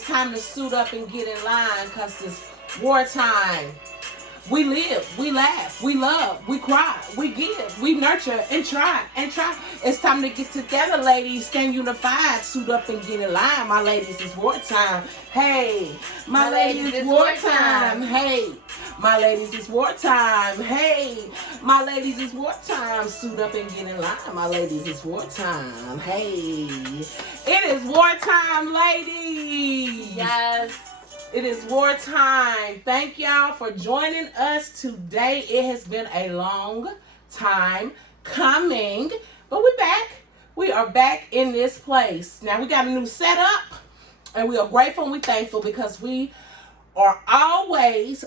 it's time to suit up and get in line because it's wartime. We live, we laugh, we love, we cry, we give, we nurture, and try, and try. It's time to get together, ladies. Stand unified, suit up and get in line. My ladies, it's wartime. Hey, my ladies, it's wartime. Hey, my ladies, it's wartime. Hey, my ladies, it's wartime. Suit up and get in line. My ladies, it's wartime. Hey, it is wartime, ladies. Yes. It is wartime. Thank y'all for joining us today. It has been a long time coming, but we're back. We are back in this place. Now we got a new setup, and we are grateful and we thankful because we are always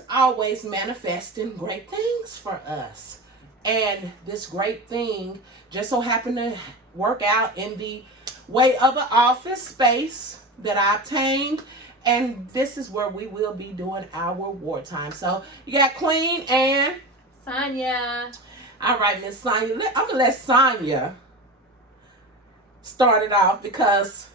manifesting great things for us. And this great thing just so happened to work out in the way of an office space that I obtained. And this is where we will be doing our wartime. So you got Queen and Sonya. All right, Miss Sonya. I'm gonna let Sonya start it off because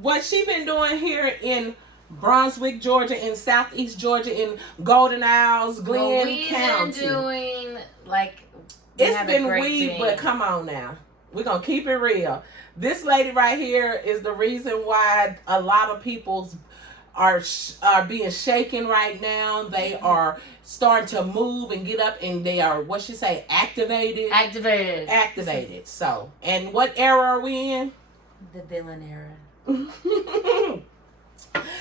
what she been doing here in Brunswick, Georgia, in Southeast Georgia, in Golden Isles, Glenn County. Been doing it's been weed, but come on now. We're gonna keep it real. This lady right here is the reason why a lot of people's are being shaken right now. They are starting to move and get up, and they are, what she say, activated. So, and what era are we in? The villain era.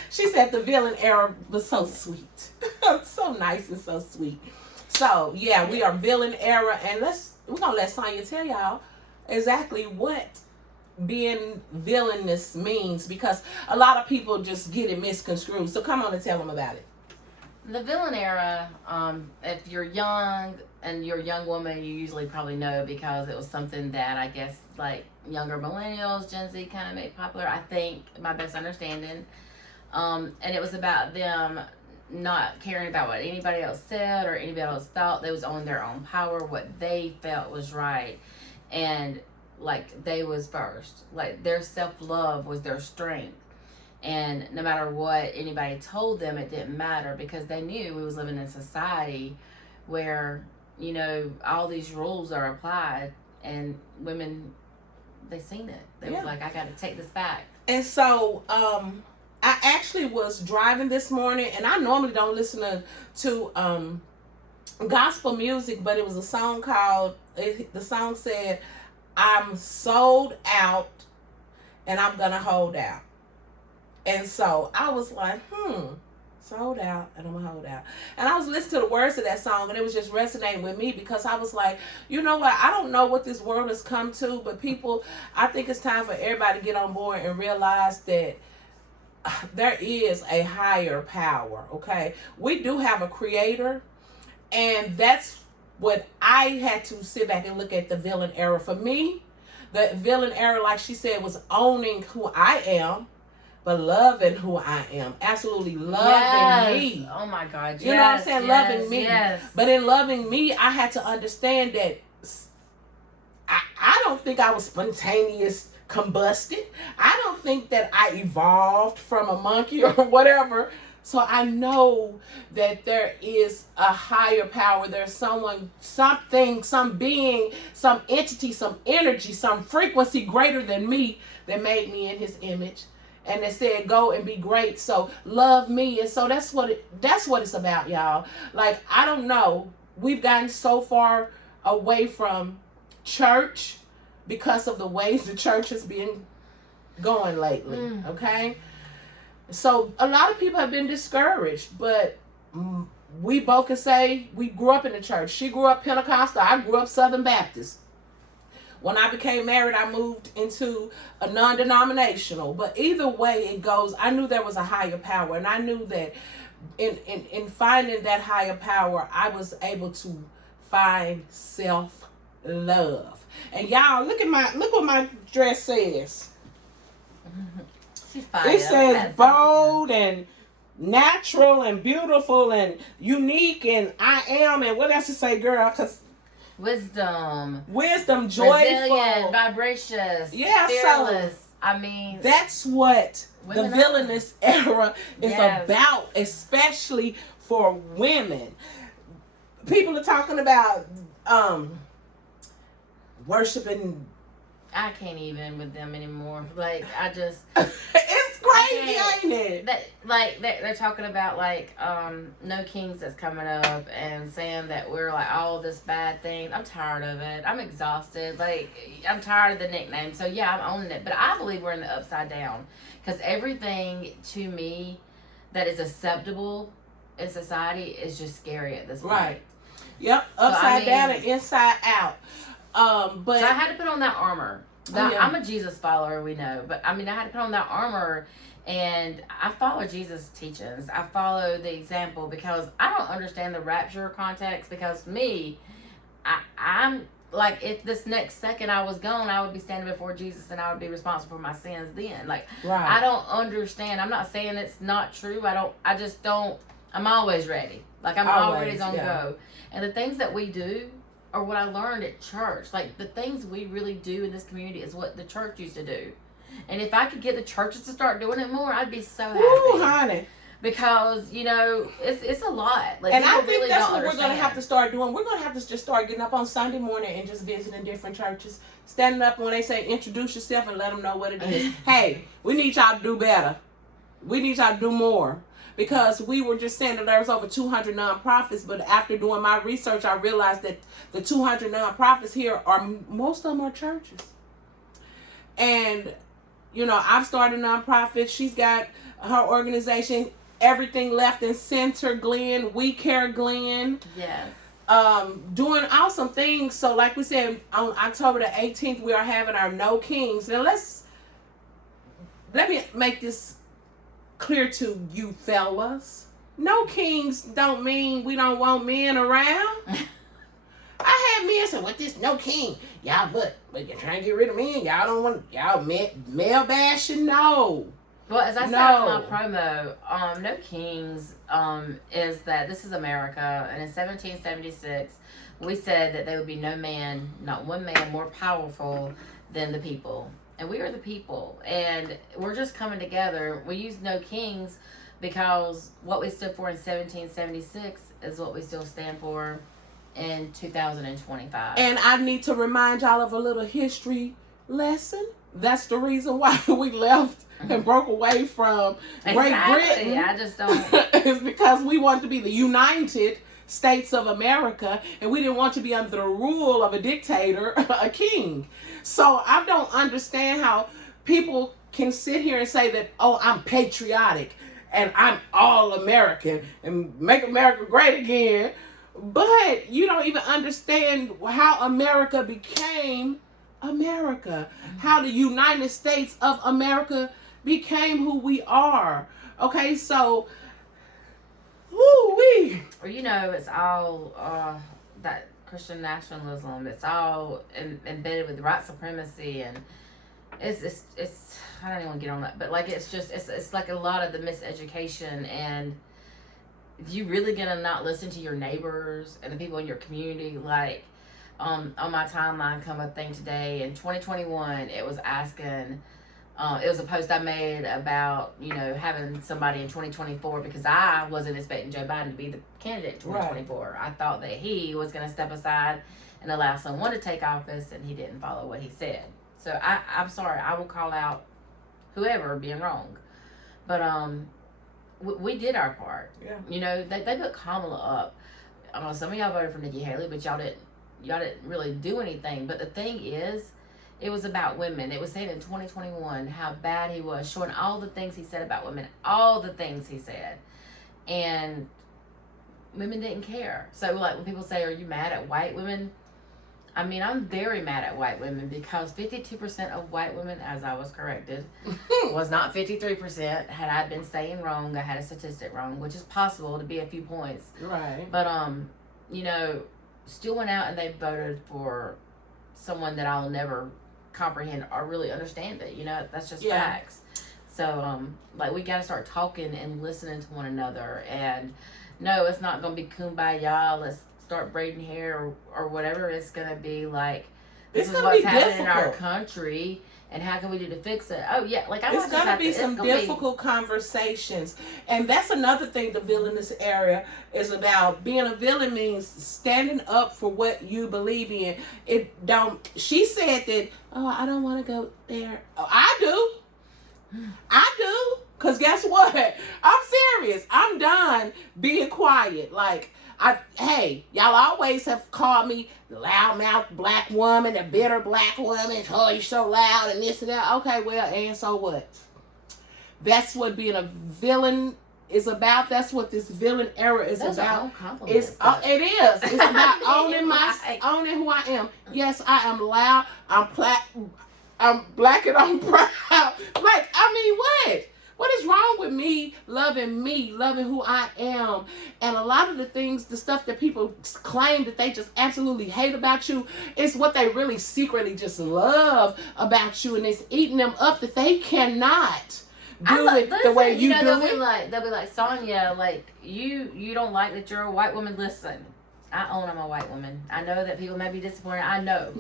She said the villain era was so sweet. So nice and so sweet. So yeah, we are villain era, and we're gonna let Sonya tell y'all exactly what being villainous means, because a lot of people just get it misconstrued. So come on and tell them about it. The villain era, if you're young and you're a young woman, you usually probably know because it was something that I guess like younger millennials, Gen Z kind of made popular, I think, my best understanding. And it was about them not caring about what anybody else said or anybody else thought. They was on their own power, what they felt was right. And like they was first, like their self-love was their strength, and no matter what anybody told them, it didn't matter because they knew we was living in a society where, you know, all these rules are applied, and women, they seen it. They was like, I gotta take this back. And so I actually was driving this morning, and I normally don't listen to gospel music, but it was a song called, the song said, I'm sold out and I'm gonna hold out. And so I was like, sold out and I'm gonna hold out. And I was listening to the words of that song, and it was just resonating with me because I was like, you know what? I don't know what this world has come to, but people, I think it's time for everybody to get on board and realize that there is a higher power, okay? We do have a creator, and that's what I had to sit back and look at the villain era. For me, the villain era, like she said, was owning who I am, but loving who I am. Absolutely loving me. Oh my God, You know what I'm saying? Loving me. Yes. But in loving me, I had to understand that I don't think I was spontaneous combusted. I don't think that I evolved from a monkey or whatever. So I know that there is a higher power. There's someone, something, some being, some entity, some energy, some frequency greater than me that made me in his image. And that said, go and be great. So love me. And so that's what it's about, y'all. Like, I don't know. We've gotten so far away from church because of the ways the church has been going lately. Okay? So a lot of people have been discouraged, but we both can say we grew up in the church. She grew up Pentecostal. I grew up Southern Baptist. When I became married, I moved into a non-denominational. But either way it goes, I knew there was a higher power, and I knew that in finding that higher power, I was able to find self-love. And y'all, look what my dress says. It says bold and natural and beautiful and unique and I am, and what else to say, girl? Cause wisdom, joyful, resilient, vibracious, yeah, fearless. So I mean, that's what the Women villainous era is Yes. about, especially for women. People are talking about worshiping. I can't even with them anymore. Like I just It's crazy, I ain't it? they're talking about like no kings that's coming up and saying that we're like all this bad thing. I'm tired of it. I'm exhausted. Like I'm tired of the nickname. So yeah, I'm owning it. But I believe we're in the upside down because everything to me that is acceptable in society is just scary at this point. Right. Yep. Upside down and inside out. But so I had to put on that armor. Now, yeah. I'm a Jesus follower, we know, but I mean, I had to put on that armor, and I follow Jesus' teachings. I follow the example because I don't understand the rapture context. Because me, I'm like, if this next second I was gone, I would be standing before Jesus, and I would be responsible for my sins. Then, like, Right. I don't understand. I'm not saying it's not true. I just don't. I'm always ready. Like I'm always on go, and the things that we do or what I learned at church. Like the things we really do in this community is what the church used to do. And if I could get the churches to start doing it more, I'd be so happy. Ooh, honey. Because, you know, it's a lot. Like, and I think really that's what we're going to have to start doing. We're going to have to just start getting up on Sunday morning and just visiting different churches. Standing up when they say introduce yourself and let them know what it is. Hey, we need y'all to do better. We need y'all to do more. Because we were just saying that there was over 200 nonprofits, but after doing my research, I realized that the 200 nonprofits here are, most of them are churches. And, you know, I've started a nonprofit. She's got her organization, Everything Left and Center, Glenn, We Care Glenn. Yes. Doing awesome things. So like we said, on October the 18th, we are having our No Kings. Now let me make this clear to you fellas. No kings don't mean we don't want men around. I had men say, what this no king? Y'all but you're trying to get rid of men. Y'all don't want y'all male bashing? No. Well, as I said in my promo, No Kings is that this is America, and in 1776 we said that there would be no man, not one man more powerful than the people. And we are the people, and we're just coming together. We use No Kings because what we stood for in 1776 is what we still stand for in 2025. And I need to remind y'all of a little history lesson. That's the reason why we left and broke away from Great Britain. I just don't. It's because we wanted to be the United States of America, and we didn't want to be under the rule of a dictator, a king. So I don't understand how people can sit here and say that, oh, I'm patriotic and I'm all American and make America great again, but you don't even understand how America became America, how the United States of America became who we are. Okay, so woo-wee. Or, you know, it's all that Christian nationalism. It's all embedded with white supremacy, and it's I don't even want to get on that, but like it's like a lot of the miseducation. And you really gonna not listen to your neighbors and the people in your community? Like on my timeline come a thing today in 2021. It was asking. It was a post I made about, you know, having somebody in 2024 because I wasn't expecting Joe Biden to be the candidate in 2024. Right. I thought that he was going to step aside and allow someone to take office, and he didn't follow what he said. So I'm sorry. I will call out whoever being wrong. But we did our part. Yeah. You know, they put Kamala up. Some of y'all voted for Nikki Haley, but y'all didn't really do anything. But the thing is, it was about women. It was saying in 2021 how bad he was, showing all the things he said about women, all the things he said. And women didn't care. So, like, when people say, are you mad at white women? I mean, I'm very mad at white women because 52% of white women, as I was corrected, was not 53%. Had I been saying wrong, I had a statistic wrong, which is possible to be a few points. Right. But, you know, still went out and they voted for someone that I'll never comprehend or really understand it. You know, that's just facts. So like we got to start talking and listening to one another. And no, it's not gonna be kumbaya, let's start braiding hair or whatever. It's gonna be like, this is what's happening in our country, and how can we do to fix it? Oh yeah, like It's gonna be some difficult conversations, and that's another thing. The villainous area is about. Being a villain means standing up for what you believe in. It don't. She said that. Oh, I don't want to go there. Oh, I do. I do. Cause guess what? I'm serious. I'm done being quiet. Like hey, y'all always have called me the loudmouth black woman, the bitter black woman. Oh, you're so loud and this and that. Okay, well, and so what? That's what being a villain is about. That's what this villain era is about. It's it is. It's about owning who I am. Yes, I am loud. I'm black and I'm proud. Like, I mean, what? What is wrong with me, loving who I am? And a lot of the things, the stuff that people claim that they just absolutely hate about you, is what they really secretly just love about you, and it's eating them up that they cannot do it the way you do it. They'll be like, Sonya, like, you don't like that you're a white woman. Listen, I own I'm a white woman. I know that people may be disappointed. I know.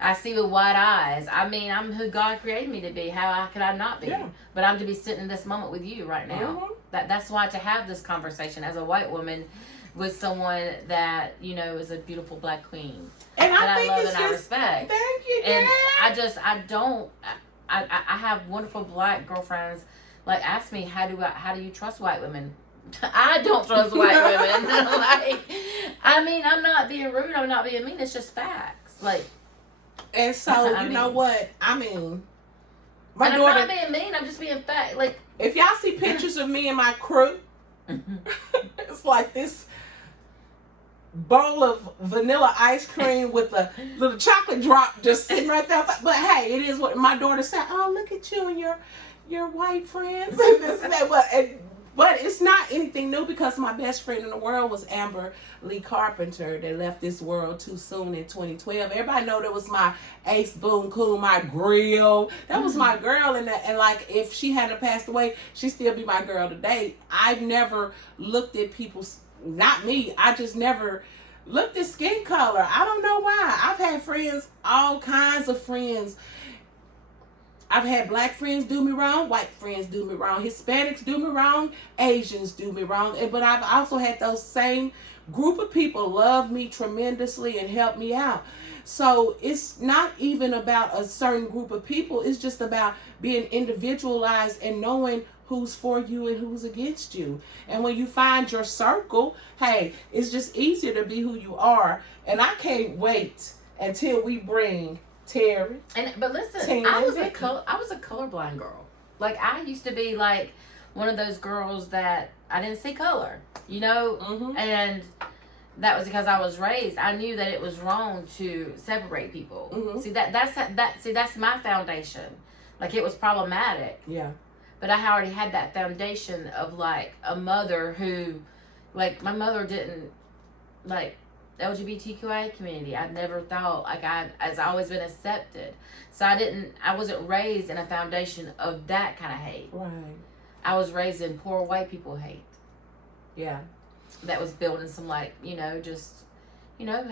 I see with wide eyes. I mean, I'm who God created me to be. How could I not be? Yeah. But I'm to be sitting in this moment with you right now. Mm-hmm. That's why to have this conversation as a white woman with someone that, you know, is a beautiful black queen. And that I love and I respect. Thank you, and I have wonderful black girlfriends like ask me, how do you trust white women? I don't trust white women. Like, I mean, I'm not being rude. I'm not being mean. It's just facts. Like, and so you know what? I mean, my daughter. I'm not being mean. I'm just being fact. Like, if y'all see pictures of me and my crew, it's like this bowl of vanilla ice cream with a little chocolate drop just sitting right there. But hey, it is what my daughter said. Oh, look at you and your white friends and this and that. But it's not anything new, because my best friend in the world was Amber Lee Carpenter, that left this world too soon in 2012. Everybody know that was my ace boom cool, my grill. That was my girl, and like, if she hadn't passed away, she'd still be my girl today. I've never looked at people's, not me, I just never looked at skin color. I don't know why. I've had friends, all kinds of friends. I've had black friends do me wrong, white friends do me wrong, Hispanics do me wrong, Asians do me wrong. But I've also had those same group of people love me tremendously and help me out. So it's not even about a certain group of people. It's just about being individualized and knowing who's for you and who's against you. And when you find your circle, hey, it's just easier to be who you are. And I can't wait until we bring Terry. But listen, I was a colorblind girl. Like, I used to be like one of those girls that I didn't see color, you know, and that was because I was raised. I knew that it was wrong to separate people. See, that's my foundation. Like, it was problematic. Yeah. But I already had that foundation of like a mother who, like, my mother didn't like LGBTQI community. I've never thought, like, I've always been accepted. So I wasn't raised in a foundation of that kind of hate. Right. I was raised in poor white people hate. Yeah. That was building some, like, you know, just, you know,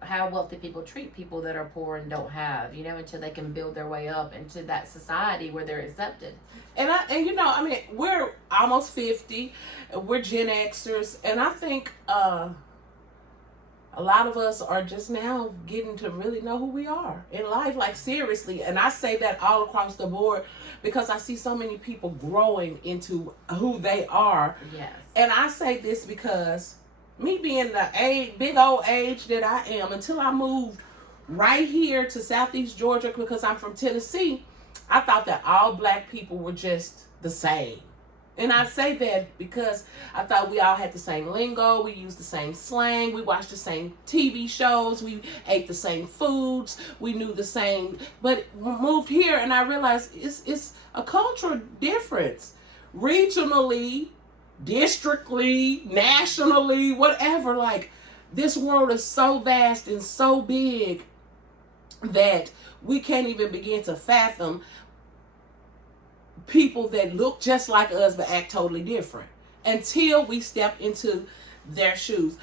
how wealthy people treat people that are poor and don't have, you know, until they can build their way up into that society where they're accepted. And you know, I mean, we're almost 50. We're Gen Xers, and I think a lot of us are just now getting to really know who we are in life, like, seriously. And I say that all across the board because I see so many people growing into who they are. Yes. And I say this because me being the big old age that I am, until I moved right here to Southeast Georgia, because I'm from Tennessee, I thought that all black people were just the same. And I say that because I thought we all had the same lingo, we used the same slang, we watched the same TV shows, we ate the same foods, we knew the same. But we moved here and I realized it's a cultural difference. Regionally, districtly, nationally, whatever. Like, this world is so vast and so big that we can't even begin to fathom people that look just like us but act totally different until we step into their shoes.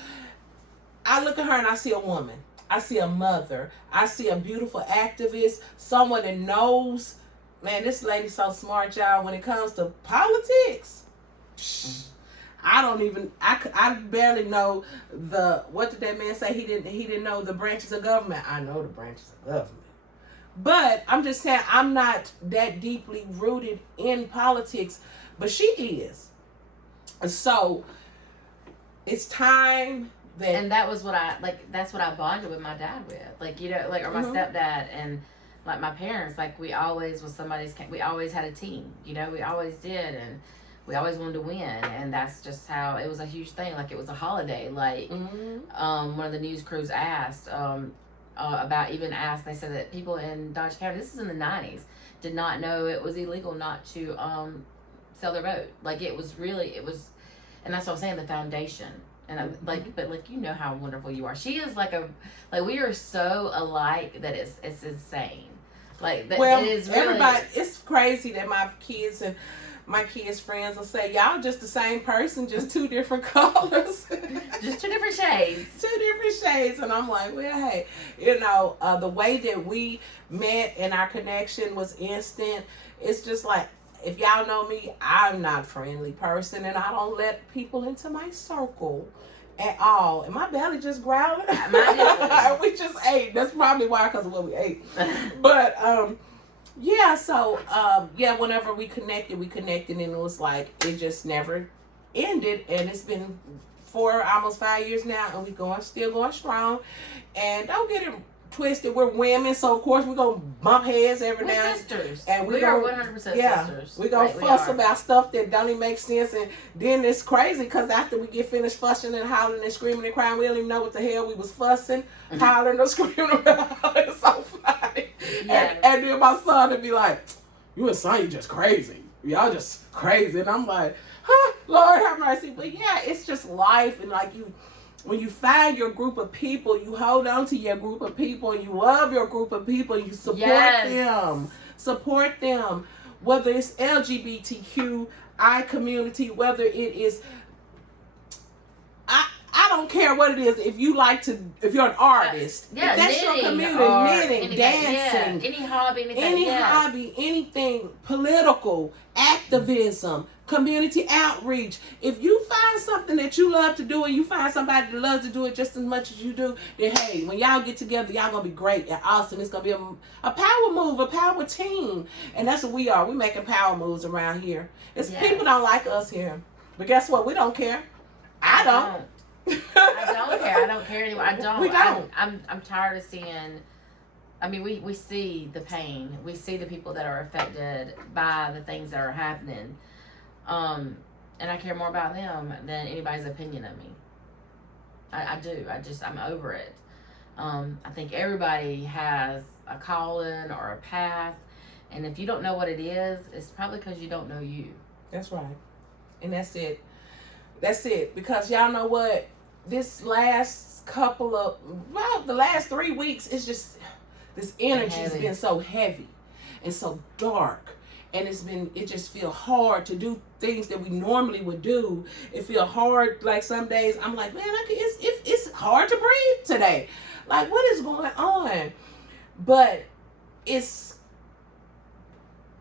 I look at her and I see a woman. I see a mother. I see a beautiful activist, someone that knows Man, this lady's so smart, y'all. When it comes to politics, I don't even. I barely know the. What did that man say? He didn't know the branches of government. I know the branches of government. But I'm just saying, I'm not that deeply rooted in politics, but she is. So it's time that. And that was what I like. That's what I bonded with my dad with, like, you know, like, or my stepdad, and like my parents. Like, we always was somebody's. We always had a team, you know. We always did, and we always wanted to win, and that's just how it was a huge thing. Like, it was a holiday. Like, one of the news crews asked. They said that people in Dodge County, this is in the 90s, did not know it was illegal not to sell their vote. Like, it was, and that's what I'm saying, the foundation. And I'm like, but like, you know how wonderful you are. She is like we are so alike that it's insane. Like, that, well, it is really, everybody, it's crazy that my kids and my kids' friends will say, y'all just the same person, just two different colors. just two different shades. Two different shades. And I'm like, well, hey, you know, the way that we met and our connection was instant. It's just like, if y'all know me, I'm not a friendly person, and I don't let people into my circle at all. And my belly just growling. We just ate. That's probably why, because of what we ate. But, yeah, so, whenever we connected, and it was like, it just never ended, and it's been almost 5 years now, and still going strong. And don't get it twisted, we're women, so of course we're gonna bump heads every now and sisters, and we are 100% sisters. We're gonna fuss about stuff that don't even make sense, and then it's crazy because after we get finished fussing and hollering and screaming and crying, we don't even know what the hell we was fussing, hollering or screaming about. It's so funny. Yes. And then my son would be like, you and Sonya just crazy, y'all just crazy, and I'm like, Lord have mercy. But yeah, it's just life, and like, when you find your group of people, you hold on to your group of people, and you love your group of people, and you support them. Support them. Whether it's LGBTQI community, whether it is, I don't care what it is. If you're an artist, if that's your community, knitting, dancing, any hobby, anything political, activism, community outreach. If you find something that you love to do, and you find somebody that loves to do it just as much as you do, then hey, when y'all get together, y'all gonna be great and awesome. It's gonna be a power move, a power team, and that's what we are. We making power moves around here. People don't like us here, but guess what? We don't care. I don't. I don't care anymore. I don't. We don't. I'm tired of seeing. I mean, we see the pain. We see the people that are affected by the things that are happening. And I care more about them than anybody's opinion of me. I do. I'm over it. I think everybody has a calling or a path, and if you don't know what it is, it's probably because you don't know you. That's right. And that's it. Because y'all know what? This last the last 3 weeks, it's just, this energy has been so heavy and so dark. And it just feel hard to do things that we normally would do. It feel hard, like some days I'm like, man, it's hard to breathe today. Like, what is going on? But it's,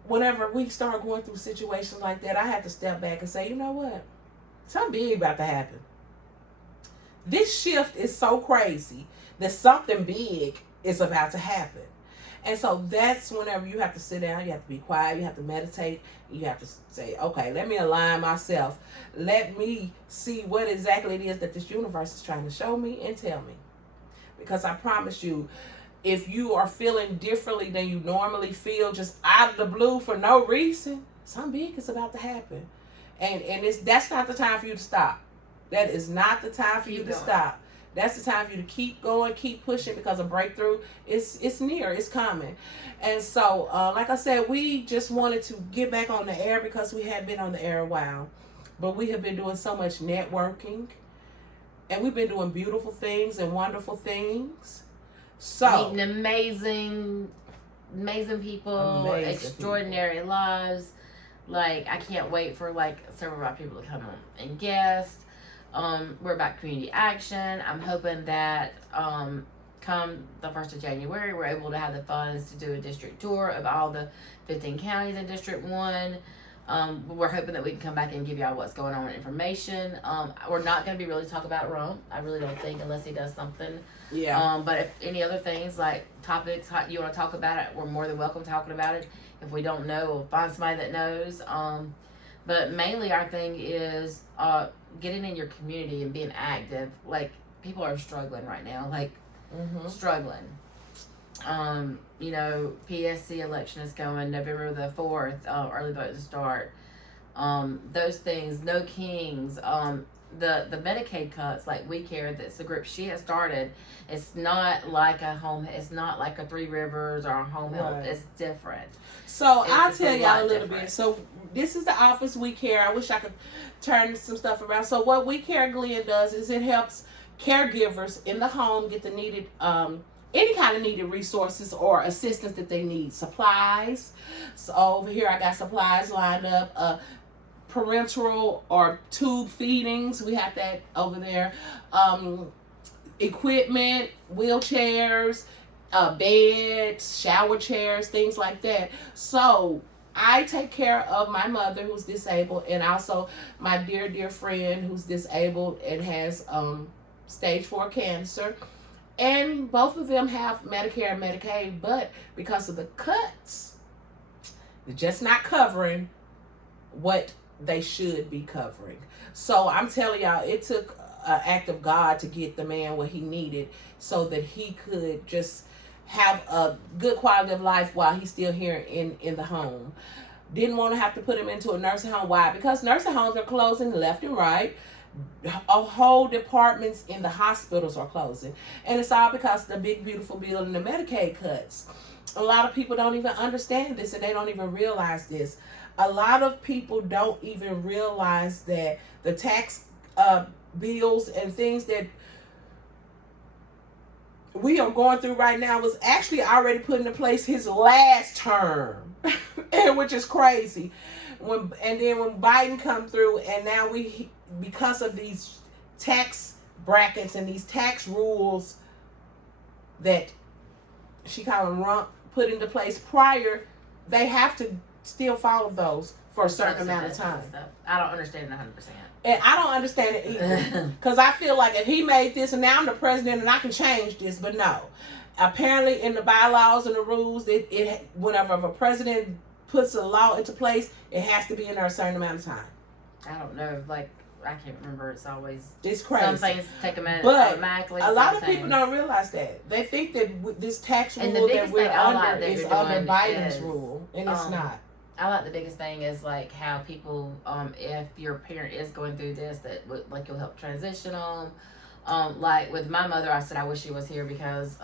whenever we start going through situations like that, I have to step back and say, you know what? Something big about to happen. This shift is so crazy that something big is about to happen. And so that's whenever you have to sit down, you have to be quiet, you have to meditate, you have to say, okay, let me align myself. Let me see what exactly it is that this universe is trying to show me and tell me. Because I promise you, if you are feeling differently than you normally feel, just out of the blue for no reason, something big is about to happen. And that's not the time for you to stop. That is not the time for you to stop. That's the time for you to keep going, keep pushing, because a breakthrough is near, it's coming. And so, like I said, we just wanted to get back on the air because we had been on the air a while. But we have been doing so much networking, and we've been doing beautiful things and wonderful things. So meeting amazing people, extraordinary lives. Like, I can't wait for several of our people to come on and guest. We're about community action. I'm hoping that come the 1st of January, we're able to have the funds to do a district tour of all the 15 counties in District 1. We're hoping that we can come back and give y'all what's going on with information. We're not going to be really talk about Rome. I really don't think, unless he does something. Yeah. But if any other things, like topics you want to talk about it, we're more than welcome talking about it. If we don't know, we'll find somebody that knows. But mainly our thing is getting in your community and being active. Like, people are struggling right now. Like, struggling. You know, PSC election is going November the 4th, early vote to start. Those things, no kings, the Medicaid cuts, like We.Care, that's the group she has started. It's not like it's not like a Three Rivers or a Home Health. Right. It's different. So I'll tell y'all a little bit. So this is the office We.Care. I wish I could turn some stuff around. So what We.Care Glenn does is it helps caregivers in the home get the needed any kind of needed resources or assistance that they need. Supplies. So over here I got supplies lined up. Parenteral or tube feedings. We have that over there. Equipment, wheelchairs, beds, shower chairs, things like that. So I take care of my mother who's disabled, and also my dear friend who's disabled and has stage 4 cancer. And both of them have Medicare and Medicaid, but because of the cuts, they're just not covering what they should be covering. So I'm telling y'all, it took an act of God to get the man what he needed so that he could just have a good quality of life while he's still here in the home. Didn't want to have to put him into a nursing home. Why? Because nursing homes are closing left and right. Whole departments in the hospitals are closing. And it's all because of the big beautiful bill and the Medicaid cuts. A lot of people don't even understand this, and they don't even realize this. A lot of people don't even realize that the tax bills and things that we are going through right now was actually already put into place his last term, and which is crazy. And then when Biden come through, and now because of these tax brackets and these tax rules that she kind of put into place prior, they have to still follow those for a certain amount of time. I don't understand it 100%. And I don't understand it either. Because I feel like if he made this and now I'm the president and I can change this, but no. Apparently in the bylaws and the rules, whenever a president puts a law into place, it has to be in there a certain amount of time. I don't know, like, I can't remember. It's crazy. Some things take a minute but automatically. A lot of people don't realize that. They think that this tax rule that we're under is under Biden's rule, and it's not. I like the biggest thing is like how people, if your parent is going through this, that like you'll help transition them. Like with my mother, I said I wish she was here because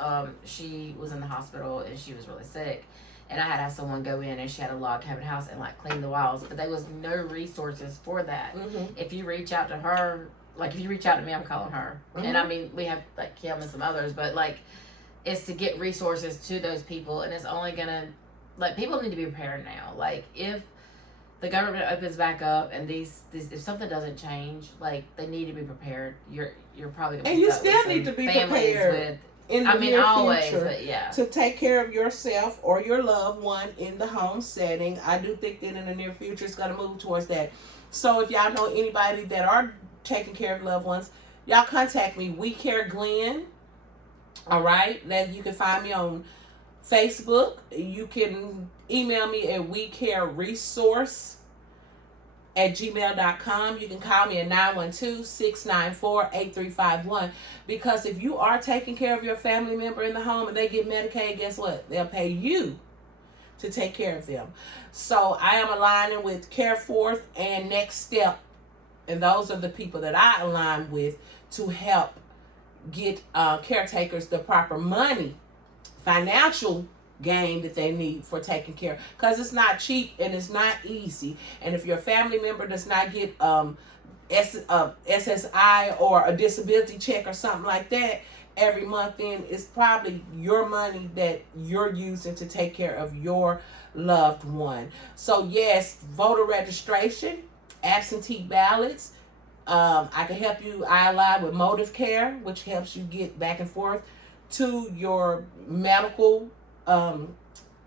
she was in the hospital and she was really sick. And I had to have someone go in, and she had a log cabin house and like clean the walls, but there was no resources for that. If you reach out to her, like if you reach out to me, I'm calling her. And I mean, we have like Kim and some others, but like it's to get resources to those people, and it's only gonna, like, people need to be prepared now. Like if the government opens back up and these if something doesn't change, like they need to be prepared. You're probably gonna and you still need to be prepared. In the near future, but yeah, to take care of yourself or your loved one in the home setting. I do think that in the near future it's going to move towards that. So if y'all know anybody that are taking care of loved ones, y'all contact me. We.Care Glenn. All right, then you can find me on Facebook. You can email me at wecareresource@gmail.com. You can call me at 912-694-8351. Because if you are taking care of your family member in the home and they get Medicaid, guess what? They'll pay you to take care of them. So I am aligning with Care Forth and Next Step. And those are the people that I align with to help get caretakers the proper money, financial gain that they need for taking care, because it's not cheap and it's not easy. And if your family member does not get SSI or a disability check or something like that every month, then it's probably your money that you're using to take care of your loved one. So yes, voter registration, absentee ballots. I can help you. I ally with Motive Care, which helps you get back and forth to your medical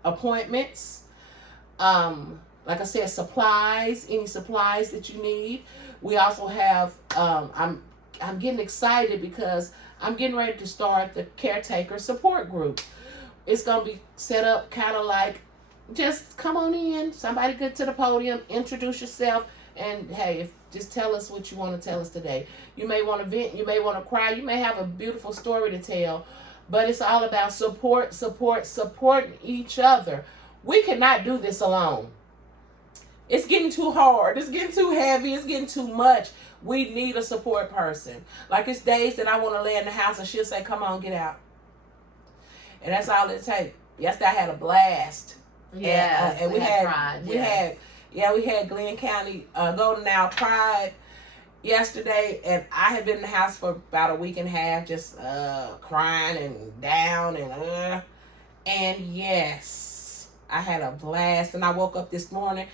appointments. Like I said, supplies, any supplies that you need. We also have. I'm getting excited because I'm getting ready to start the caretaker support group. It's gonna be set up kind of like, just come on in, somebody get to the podium, introduce yourself, and hey, if just tell us what you want to tell us today. You may want to vent, you may want to cry, you may have a beautiful story to tell, but it's all about supporting each other. We cannot do this alone. It's getting too hard. It's getting too heavy. It's getting too much. We need a support person. Like, it's days that I want to lay in the house and she'll say, come on, get out. And that's all it takes. Yesterday I had a blast. Yeah. And we had Glenn County Golden Owl Pride yesterday, and I had been in the house for about a week and a half, just crying and down and yes, I had a blast. And I woke up this morning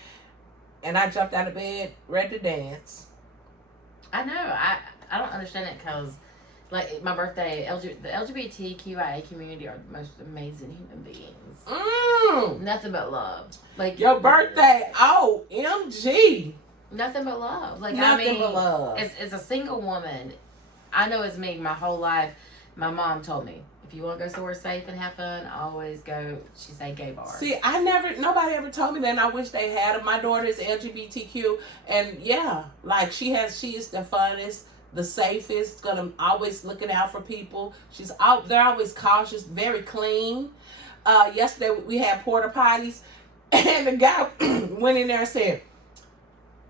and I jumped out of bed, ready to dance. I know. I don't understand it because, like, my birthday, the LGBTQIA community are the most amazing human beings. Nothing but love. Like, your birthday, OMG. Nothing but love. Like, Nothing but love. As a single woman, I know it's me my whole life. My mom told me, if you want to go somewhere safe and have fun, always go, she said, W.A.R. See, nobody ever told me that, and I wish they had. My daughter is LGBTQ, and yeah, like, she is the funnest, the safest, gonna always looking out for people. They're always cautious, very clean. Yesterday we had porta potties, and the guy went in there and said,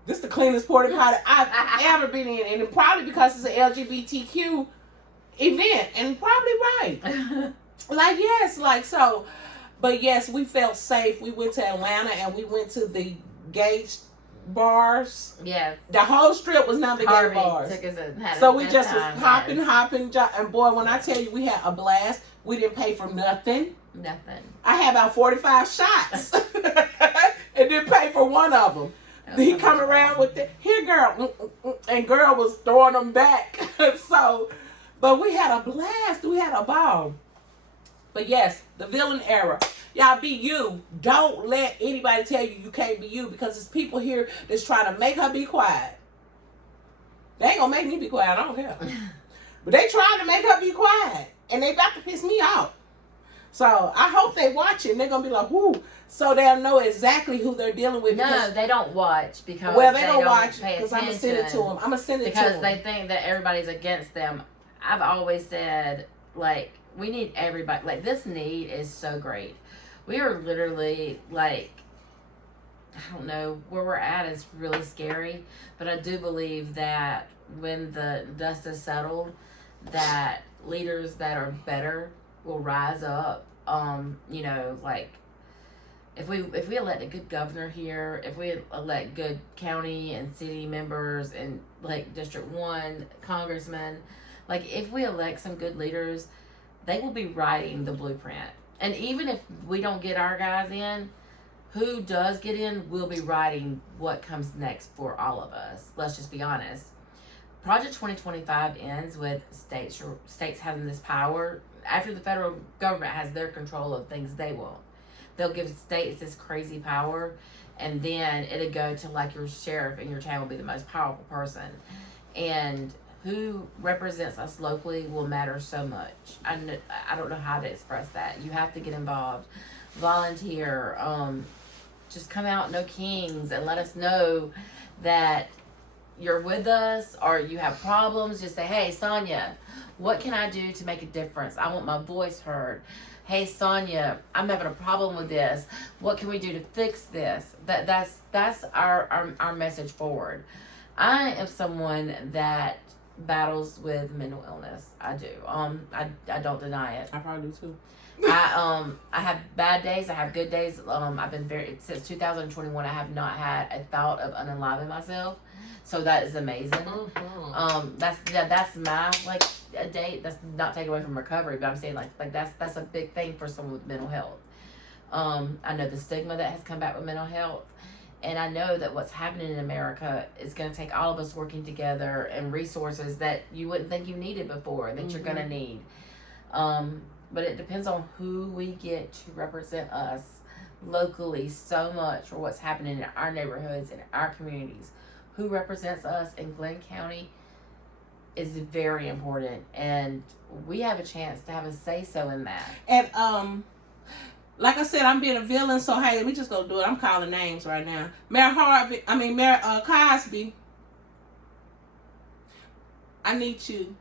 "This is the cleanest porta potty I've ever been in," and probably because it's an LGBTQ event, and probably right. Like, yes, like, so, but yes, we felt safe. We went to Atlanta and we went to the gay bars. Yes. The whole strip was nothing but gay bars. So we just was hopping, and boy, when I tell you we had a blast, we didn't pay for nothing. Nothing. I had about 45 shots and didn't pay for one of them. He come around with the, here girl, and girl was throwing them back. So, but we had a blast. We had a ball. But yes, the villain era. Y'all be you. Don't let anybody tell you you can't be you, because there's people here that's trying to make her be quiet. They ain't gonna make me be quiet. I don't care. But they trying to make her be quiet, and they about to piss me off. So I hope they watching. They're gonna be like, "Whoo!" So they'll know exactly who they're dealing with. No, they don't watch because they don't watch because I'm gonna send it to them. I'm gonna send it to them because they think that everybody's against them. I've always said, like, we need everybody. Like, this need is so great. We are literally, like, I don't know, where we're at is really scary, but I do believe that when the dust is settled, that leaders that are better will rise up. You know, like, if we elect a good governor here, if we elect good county and city members and, like, District 1 congressmen, like, if we elect some good leaders, they will be writing the blueprint. And even if we don't get our guys in, who does get in will be writing what comes next for all of us. Let's just be honest. Project 2025 ends with states having this power. After the federal government has their control of things they want, they'll give states this crazy power, and then it'll go to, like, your sheriff in your town will be the most powerful person. And who represents us locally will matter so much. I don't know how to express that. You have to get involved, volunteer, just come out, no kings, and let us know that you're with us, or you have problems. Just say, hey, Sonya, what can I do to make a difference? I want my voice heard. Hey, Sonya, I'm having a problem with this. What can we do to fix this? That's our message forward. I am someone that battles with mental illness. I do. I don't deny it. I probably do too. I have bad days. I have good days. I've been since 2021. I have not had a thought of unaliving myself. So that is amazing. Mm-hmm. That's my, like, a day. That's not taken away from recovery, but I'm saying, like that's a big thing for someone with mental health. I know the stigma that has come back with mental health. And I know that what's happening in America is going to take all of us working together and resources that you wouldn't think you needed before, that you're going to need. But it depends on who we get to represent us locally so much for what's happening in our neighborhoods and our communities. Who represents us in Glenn County is very important, and we have a chance to have a say so in that. And like I said, I'm being a villain, so hey, we just gonna do it. I'm calling names right now. Mayor Cosby, I need you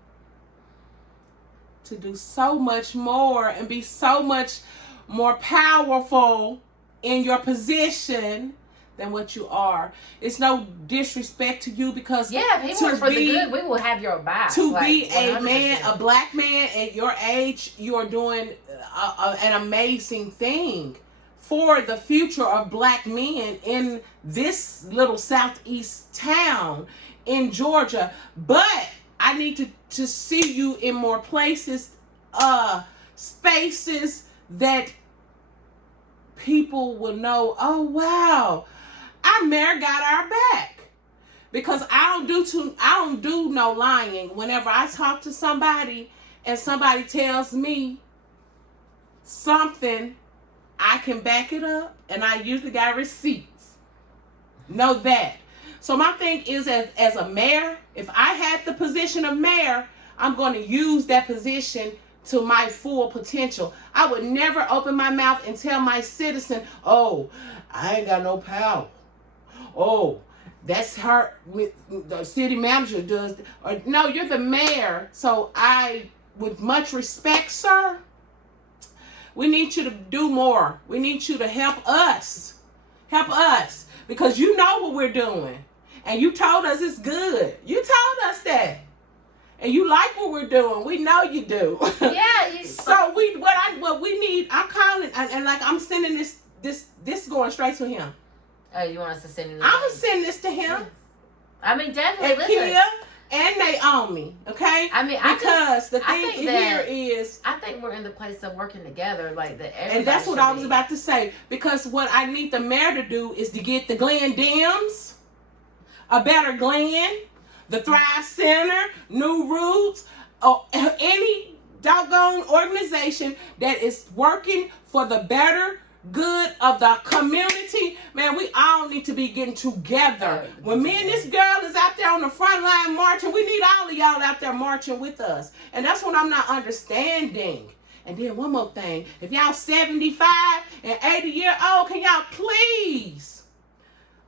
to do so much more and be so much more powerful in your position than what you are. It's no disrespect to you, because if he works for the good, we will have your back. To be a man, a black man at your age, you are doing an amazing thing for the future of black men in this little southeast town in Georgia. But I need to see you in more places, spaces that people will know, oh wow, our mayor got our back. Because I don't do no lying. Whenever I talk to somebody and somebody tells me something, I can back it up, and I usually got receipts. Know that. So my thing is, as a mayor, if I had the position of mayor, I'm going to use that position to my full potential. I would never open my mouth and tell my citizen, oh, I ain't got no power. Oh, that's her, the city manager does. Or, no, you're the mayor. So I, with much respect, sir, we need you to do more. We need you to help us. Help us. Because you know what we're doing. And you told us it's good. You told us that. And you like what we're doing. We know you do. Yeah. So what we need, I'm calling, and like I'm sending this going straight to him. Oh, you want us to send it? I'm going to send this to him. Yes. I mean, definitely. And Kia and Naomi, okay? I mean, because the thing here is, I think we're in the place of working together, like that. And that's what I was about to say. Because what I need the mayor to do is to get the Glenn Dems, a better Glenn, the Thrive Center, New Roots, or any doggone organization that is working for the better good of the community. Man, we all need to be getting together. When me and this girl is out there on the front line marching, we need all of y'all out there marching with us. And that's what I'm not understanding. And then one more thing. If y'all 75 and 80 years old, can y'all please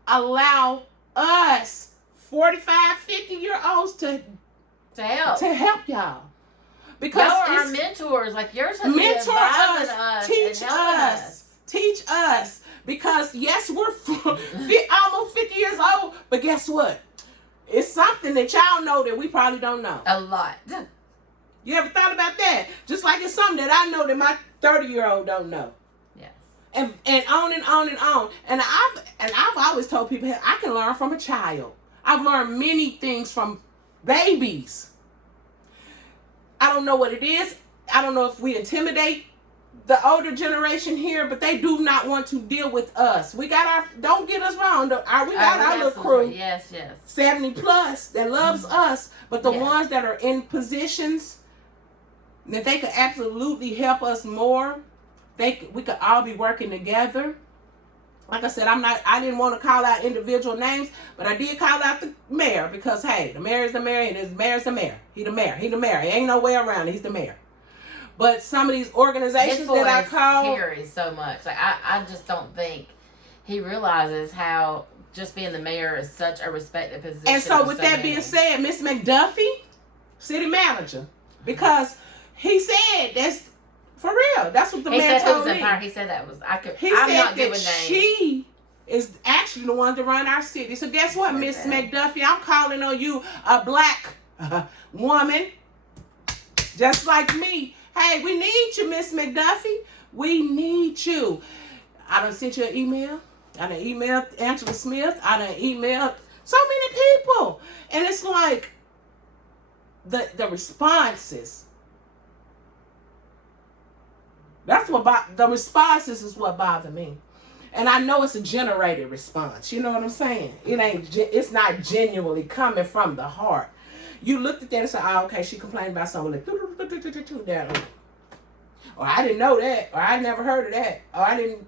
allow us 45, 50-year-olds to help y'all? Because y'all are our mentors. Like, yours has been advising us, teach us. Because yes, we're almost 50 years old, but guess what? It's something that y'all know that we probably don't know. A lot. You ever thought about that? Just like it's something that I know that my 30-year-old don't know. Yes. And on and on and on. And I've always told people, I can learn from a child. I've learned many things from babies. I don't know what it is. I don't know if we intimidate the older generation here, but they do not want to deal with us. We got don't get us wrong, we got our little crew. Yes. 70 plus that loves us, but the ones that are in positions that they could absolutely help us more, we could all be working together. Like I said, I didn't want to call out individual names, but I did call out the mayor because, hey, the mayor is the mayor, and the mayor is the mayor. He the mayor. He ain't no way around it. He's the mayor. But some of these organizations that I call carries so much. Like, I just don't think he realizes how just being the mayor is such a respected position. And so with that being said, Miss McDuffie, city manager, because he said that's for real. That's what the man told me. He said that was He said that she is actually the one to run our city. So guess what, Miss McDuffie? I'm calling on you, a black woman, just like me. Hey, we need you, Miss McDuffie. We need you. I done sent you an email. I done emailed Angela Smith. I done emailed so many people. And it's like the responses. That's what the responses is what bother me. And I know it's a generated response. You know what I'm saying? It's not genuinely coming from the heart. You looked at that and said, oh, okay, she complained about something like that. or I didn't know that, or I never heard of that, or I didn't.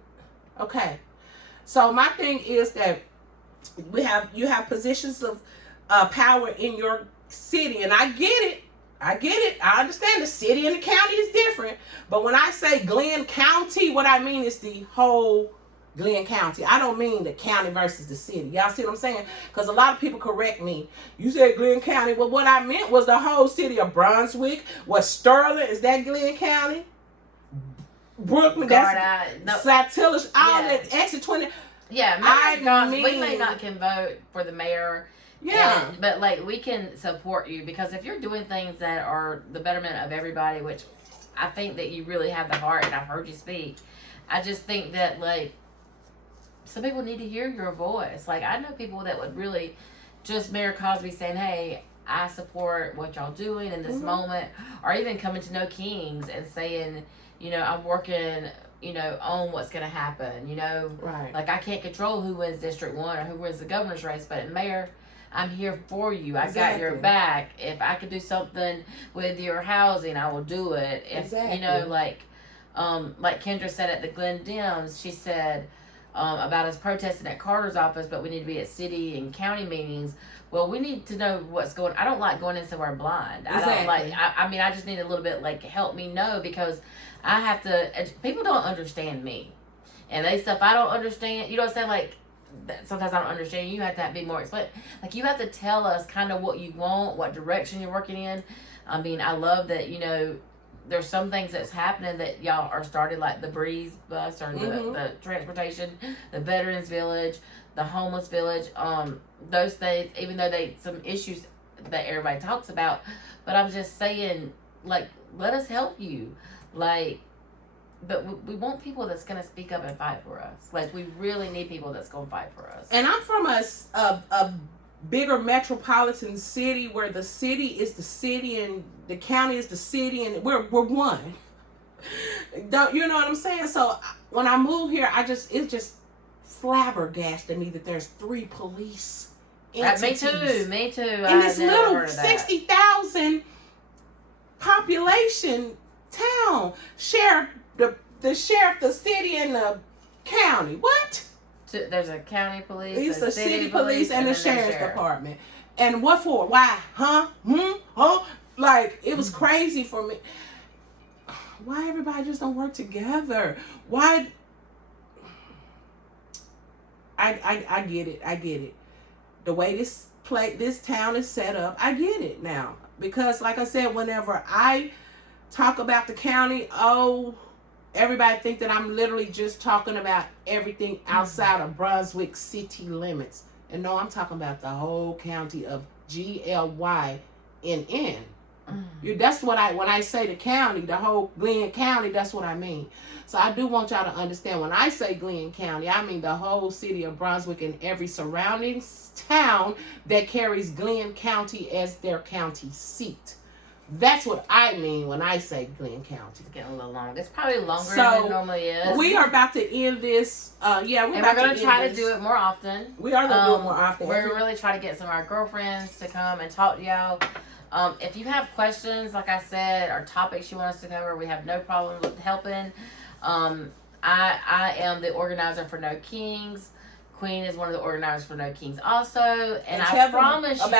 Okay. So my thing is that you have positions of power in your city, and I get it. I get it. I understand the city and the county is different. But when I say Glenn County, what I mean is the whole Glenn County. I don't mean the county versus the city. Y'all see what I'm saying? Because a lot of people correct me. You said Glenn County. Well, what I meant was the whole city of Brunswick. What, Sterling? Is that Glenn County? Brooklyn? That's Satilla. All that exit 20. Yeah, we may not can vote for the mayor. Yeah. But like we can support you because if you're doing things that are the betterment of everybody, which I think that you really have the heart, and I've heard you speak. I just think that like some people need to hear your voice. Like I know people that would really just Mayor Cosby saying, "Hey, I support what y'all doing in this moment," or even coming to No Kings and saying, you know, I'm working, you know, on what's going to happen, you know. Right. Like I can't control who wins District 1 or who wins the governor's race, but Mayor, I'm here for you. I got your back. If I could do something with your housing, I will do it. If you know, like Kendra said at the Glen Dims, she said about us protesting at Carter's office, but we need to be at city and county meetings. Well, we need to know what's going. I don't like going in somewhere blind. Exactly. I don't like. I mean, I just need a little bit like help me know because I have to. People don't understand me, and they stuff I don't understand. You know what I'm saying? Like sometimes I don't understand. You have to be more explain. Like you have to tell us kind of what you want, what direction you're working in. I mean, I love that there's some things that's happening that y'all are started like the Breeze bus or the transportation, the Veterans Village, the homeless village. Those things, even though some issues that everybody talks about, but I'm just saying, like, let us help you, like. But we want people that's going to speak up and fight for us. Like, we really need people that's going to fight for us. And I'm from a bigger metropolitan city where the city is the city and the county is the city and we're one. Don't you know what I'm saying? So when I moved here, it just flabbergasted me that there's 3 police entities. Me too. In this little 60,000 population town. The sheriff, the city, and the county. What? There's a county police, It's a city police, and the sheriff's department. And what for? Why? Huh? Oh, like it was crazy for me. Why everybody just don't work together? Why? I get it. I get it. The way this town is set up, I get it now. Because like I said, whenever I talk about the county, everybody think that I'm literally just talking about everything outside of Brunswick city limits. And no, I'm talking about the whole county of GLYNN. That's what when I say the county, the whole Glenn County, that's what I mean. So I do want y'all to understand when I say Glenn County, I mean the whole city of Brunswick and every surrounding town that carries Glenn County as their county seat. That's what I mean when I say Glenn County. It's getting a little long. It's probably longer than it normally is. We are about to end this. We're going to try to do it more often. We are going to do it more often. We're going to really try to get some of our girlfriends to come and talk to y'all. If you have questions, like I said, or topics you want us to cover, we have no problem with helping. I am the organizer for No Kings. Queen is one of the organizers for No Kings also. And I promise you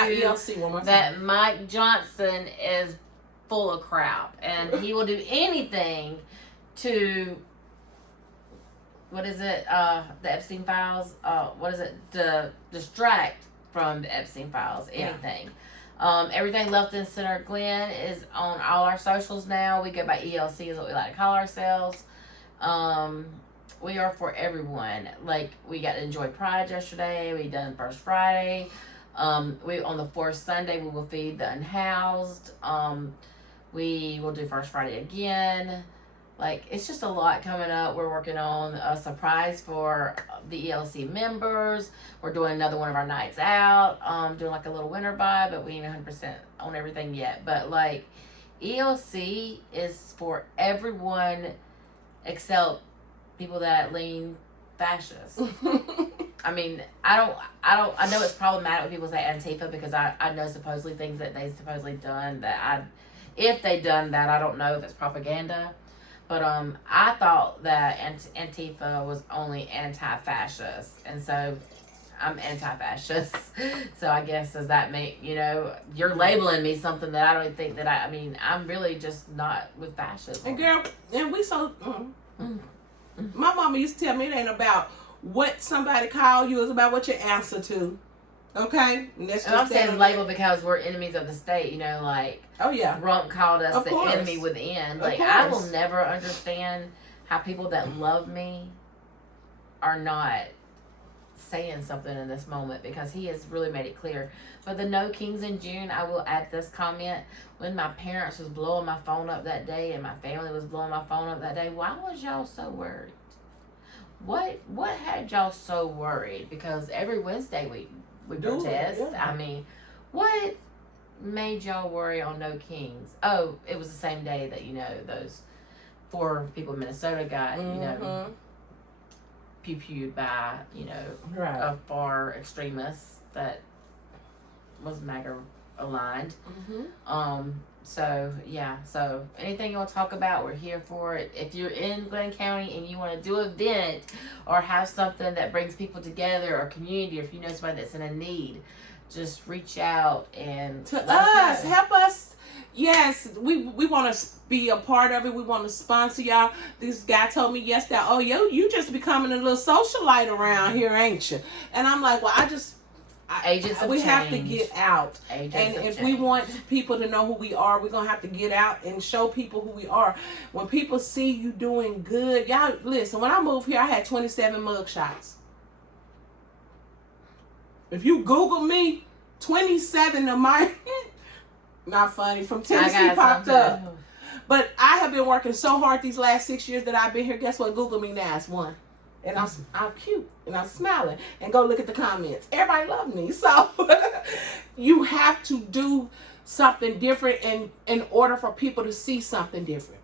that Mike Johnson is full of crap. And he will do anything to, what is it, the Epstein Files? To distract from the Epstein Files, anything. Yeah. Everything Left and Center Glenn is on all our socials now. We go by ELC is what we like to call ourselves. We are for everyone. Like, we got to enjoy Pride yesterday. We done First Friday. On the fourth Sunday, we will feed the unhoused. We will do First Friday again. Like, it's just a lot coming up. We're working on a surprise for the ELC members. We're doing another one of our nights out. Doing like a little winter vibe, but we ain't 100% on everything yet. But like, ELC is for everyone except people that lean fascist. I mean, I know it's problematic when people say Antifa because I know supposedly things that they supposedly done that if they done that, I don't know if it's propaganda. But I thought that Antifa was only anti-fascist, and so I'm anti-fascist. So I guess does that make you're labeling me something that I don't think that I mean I'm really just not with fascism. And girl, and we so my mama used to tell me it ain't about what somebody call you, it's about what you answer to. Okay, and I'm saying label because we're enemies of the state. Like oh yeah, Rump called us of the course. enemy within. Of Like course. I will never understand how people that love me are not saying something in this moment, because he has really made it clear. But the No Kings in June, I will add this comment. When my parents was blowing my phone up that day and my family was blowing my phone up that day, why was y'all so worried? What had y'all so worried? Because every Wednesday we protest. Yeah. I mean, what made y'all worry on No Kings? Oh, it was the same day that those 4 people in Minnesota got pew-pewed by right. a far extremist that was MAGA aligned. So anything you want to talk about, we're here for it. If you're in Glenn County and you want to do an event or have something that brings people together or community, or if you know somebody that's in a need, just reach out and to us, help us. Yes, we want to be a part of it. We want to sponsor y'all. This guy told me yesterday, oh, you just becoming a little socialite around here, ain't you? And I'm like, well, we have to get out. And if we want people to know who we are, we're going to have to get out and show people who we are. When people see you doing good, y'all, listen, when I moved here, I had 27 mugshots. If you Google me, 27 of mine, not funny, from Tennessee popped up. But I have been working so hard these last 6 years that I've been here. Guess what? Google me now. It's one. And I'm cute. And I'm smiling. And go look at the comments. Everybody love me. So you have to do something different in order for people to see something different.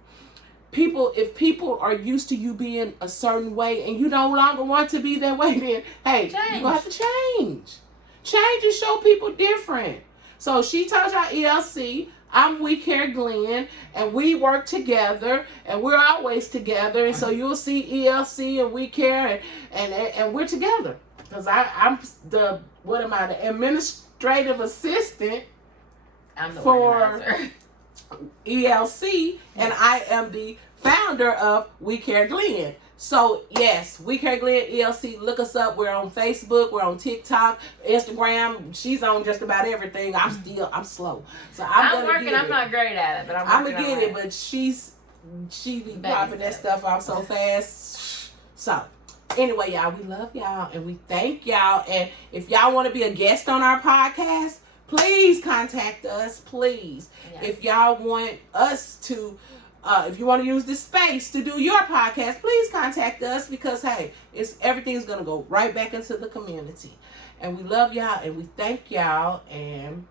If people are used to you being a certain way and you no longer want to be that way, then hey, you're gonna have to change. Change and show people different. So she told y'all ELC, I'm We Care Glenn, and we work together, and we're always together. And so you'll see ELC and We Care, and we're together. Because I'm the administrative assistant for ELC, and I am the founder of We Care Glenn. So yes, We Care Glenn ELC. Look us up. We're on Facebook. We're on TikTok, Instagram. She's on just about everything. I'm slow. So I'm working. I'm not great at it, but I'm gonna get it. But she be popping that stuff off so fast. So anyway, y'all, we love y'all and we thank y'all. And if y'all want to be a guest on our podcast, please contact us. Please, if y'all want us to. If you want to use this space to do your podcast, please contact us, because hey, everything's gonna go right back into the community. And we love y'all and we thank y'all, and